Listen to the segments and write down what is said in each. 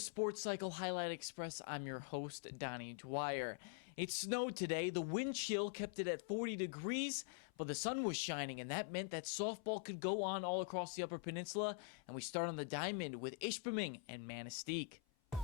Sports Cycle Highlight Express. I'm your host, Donnie Dwyer. It snowed today. The wind chill kept it at 40 degrees, but the sun was shining, and that meant that softball could go on all across the Upper Peninsula, and we start on the diamond with Ishpeming and Negaunee.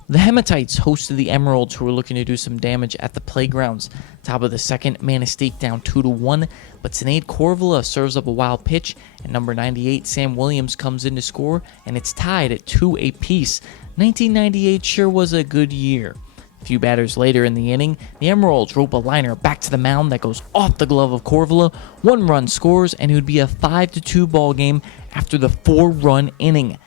The Hematites hosted the Emeralds, who were looking to do some damage at the playgrounds. Top of the second, Negaunee down 2-1, but Sinead Corvilla serves up a wild pitch, and number 98, Sam Williams, comes in to score, and it's tied at 2 apiece. 1998 sure was a good year. A few batters later in the inning, the Emeralds rope a liner back to the mound that goes off the glove of Corvilla. 1 run scores, and it would be a 5-2 ball game after the 4-run inning.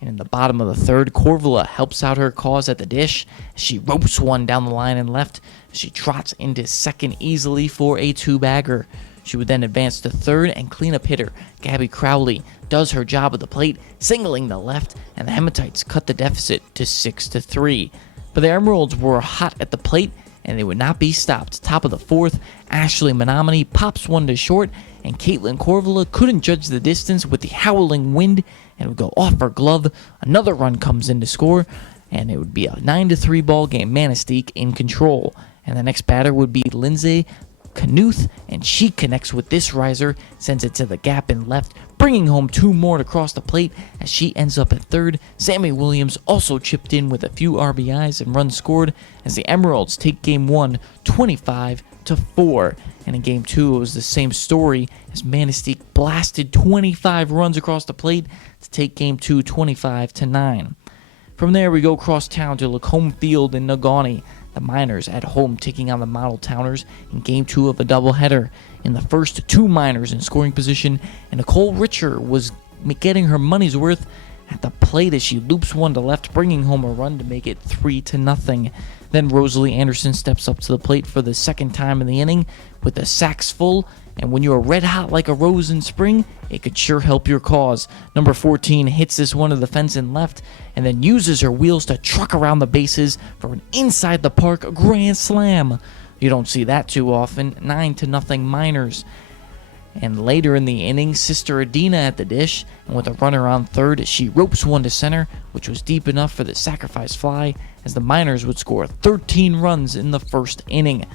And in the bottom of the third, Corvilla helps out her cause at the dish. She ropes one down the line and left. She trots into second easily for a 2-bagger. She would then advance to third, and cleanup hitter Gabby Crowley does her job at the plate, singling the left, and the Hematites cut the deficit to 6-3. But the Emeralds were hot at the plate, and they would not be stopped. Top of the fourth, Ashley Menominee pops one to short, and Caitlin Corvilla couldn't judge the distance with the howling wind, and would go off her glove. Another run comes in to score, and it would be a 9-3 ball game. Negaunee in control. And the next batter would be Lindsay Knuth, and she connects with this riser, sends it to the gap in left, bringing home 2 more to cross the plate as she ends up at third. Sammy Williams also chipped in with a few RBIs and runs scored as the Emeralds take game 1 25-4. And in game 2, it was the same story as Negaunee blasted 25 runs across the plate to take game 2 25-9. From there, we go cross town to Lacombe Field in Negaunee. The Miners at home taking on the Model Towners in Game 2 of a doubleheader. In the first, 2 Miners in scoring position, and Nicole Richer was getting her money's worth at the plate as she loops one to left, bringing home a run to make it 3-0. Then Rosalie Anderson steps up to the plate for the second time in the inning with the sacks full, and when you are red hot like a rose in spring, it could sure help your cause. Number 14 hits this one to the fence in left, and then uses her wheels to truck around the bases for an inside the park grand slam. You don't see that too often. 9-0 Miners. And later in the inning, Sister Adina at the dish, and with a runner on third, she ropes one to center, which was deep enough for the sacrifice fly, as the Miners would score 13 runs in the first inning.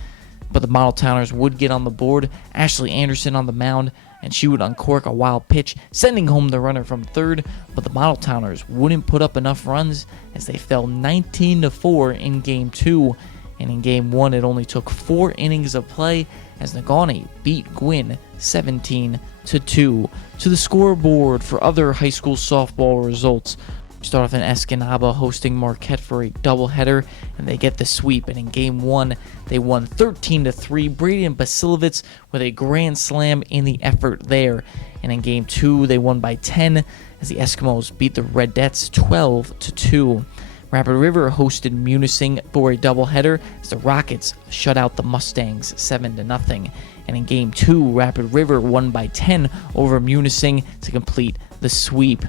But the Model Towners would get on the board. Ashley Anderson on the mound, and she would uncork a wild pitch, sending home the runner from third, but the Model Towners wouldn't put up enough runs as they fell 19-4 in Game 2. And in Game 1, it only took 4 innings of play as Negaunee beat Gwyn 17-2. To the scoreboard for other high school softball results. We start off in Escanaba hosting Marquette for a doubleheader, and they get the sweep. And in Game 1, they won 13-3. Brady Basilovitz with a grand slam in the effort there. And in Game 2, they won by 10 as the Eskimos beat the Redettes 12-2. Rapid River hosted Munising for a doubleheader as the Rockets shut out the Mustangs 7-0. And in Game 2, Rapid River won by 10 over Munising to complete the sweep.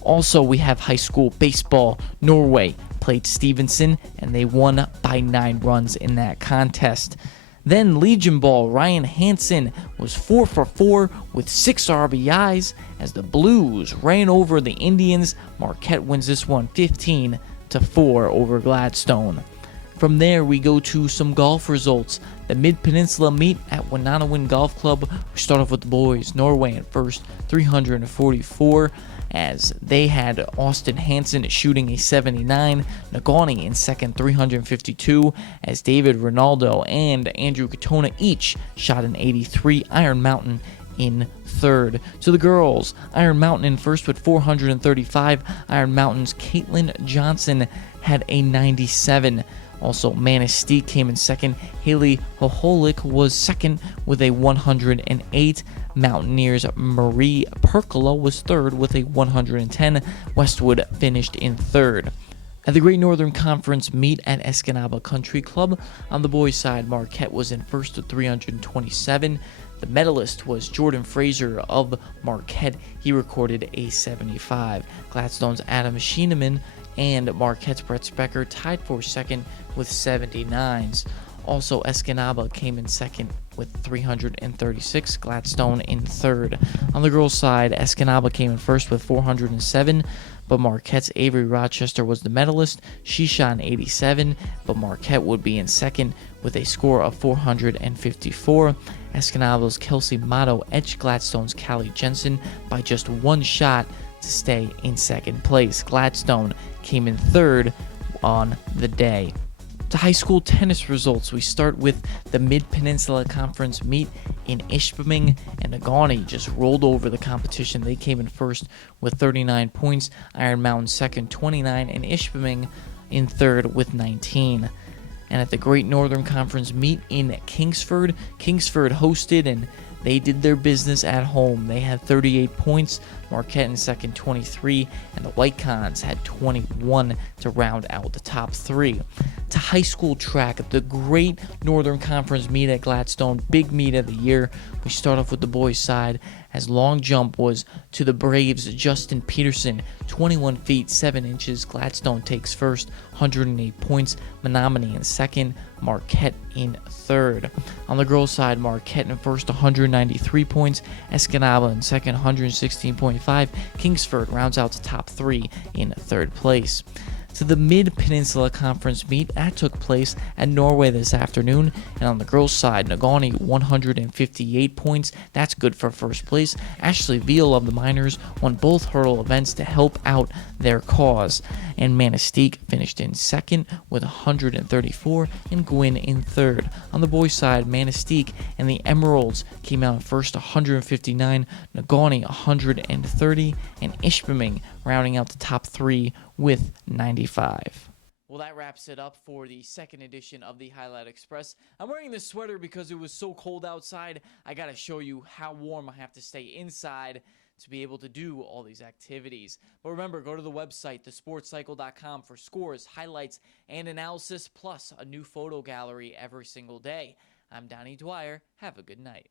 Also, we have high school baseball. Norway played Stevenson, and they won by 9 runs in that contest. Then Legion Ball, Ryan Hansen was 4 for 4 with 6 RBIs as the Blues ran over the Indians. Marquette wins this one 15-4 over Gladstone. From there, we go to some golf results. The Mid-Peninsula meet at Wananawin Golf Club. We start off with the boys. Norway in first, 344, as they had Austin Hansen shooting a 79. Negaunee in second, 352, as David Ronaldo and Andrew Katona each shot an 83. Iron Mountain in third. To the girls, Iron Mountain in first with 435. Iron Mountain's Caitlin Johnson had a 97. Also, Negaunee came in second. Haley Hoholik was second with a 108. Mountaineers' Marie Percola was third with a 110. Westwood finished in third. At the Great Northern Conference meet at Escanaba Country Club, on the boys' side, Marquette was in first with 327. The medalist was Jordan Fraser of Marquette. He recorded a 75. Gladstone's Adam Schieneman and Marquette's Brett Specker tied for second with 79s. Also, Escanaba came in second with 336, Gladstone in third. On the girls' side, Escanaba came in first with 407, but Marquette's Avery Rochester was the medalist. She shot an 87, but Marquette would be in second with a score of 454. Escanabel's Kelsey Motto edged Gladstone's Callie Jensen by just one shot to stay in second place. Gladstone came in third on the day. To high school tennis results, we start with the Mid-Peninsula Conference meet in Ishpeming and Negaunee just rolled over the competition. They came in first with 39 points, Iron Mountain second 29, and Ishpeming in third with 19. And at the Great Northern Conference meet in Kingsford hosted and they did their business at home. They had 38 points, Marquette in second 23, and the White Cons had 21 to round out the top three. To high school track, the Great Northern Conference meet at Gladstone, big meet of the year. We start off with the boys' side as long jump was to the Braves' Justin Peterson, 21 feet 7 inches. Gladstone takes first, 108 points. Menominee in second, Marquette in third. On the girls' side, Marquette in first, 193 points. Escanaba in second, 116.5. Kingsford rounds out the top three in third place. To the Mid-Peninsula Conference meet that took place at Norway this afternoon, and on the girls' side, Negaunee 158 points. That's good for first place. Ashley Veal of the Miners won both hurdle events to help out their cause, and Manistee finished in second with 134, and Gwynn in third. On the boys' side, Manistee and the Emeralds came out in first, 159, Negaunee 130, and Ishpeming rounding out the top three with 95. Well, that wraps it up for the second edition of the Highlight Express. I'm wearing this sweater because it was so cold outside. I got to show you how warm I have to stay inside to be able to do all these activities. But remember, go to the website, thesportscycle.com, for scores, highlights, and analysis, plus a new photo gallery every single day. I'm Donnie Dwyer. Have a good night.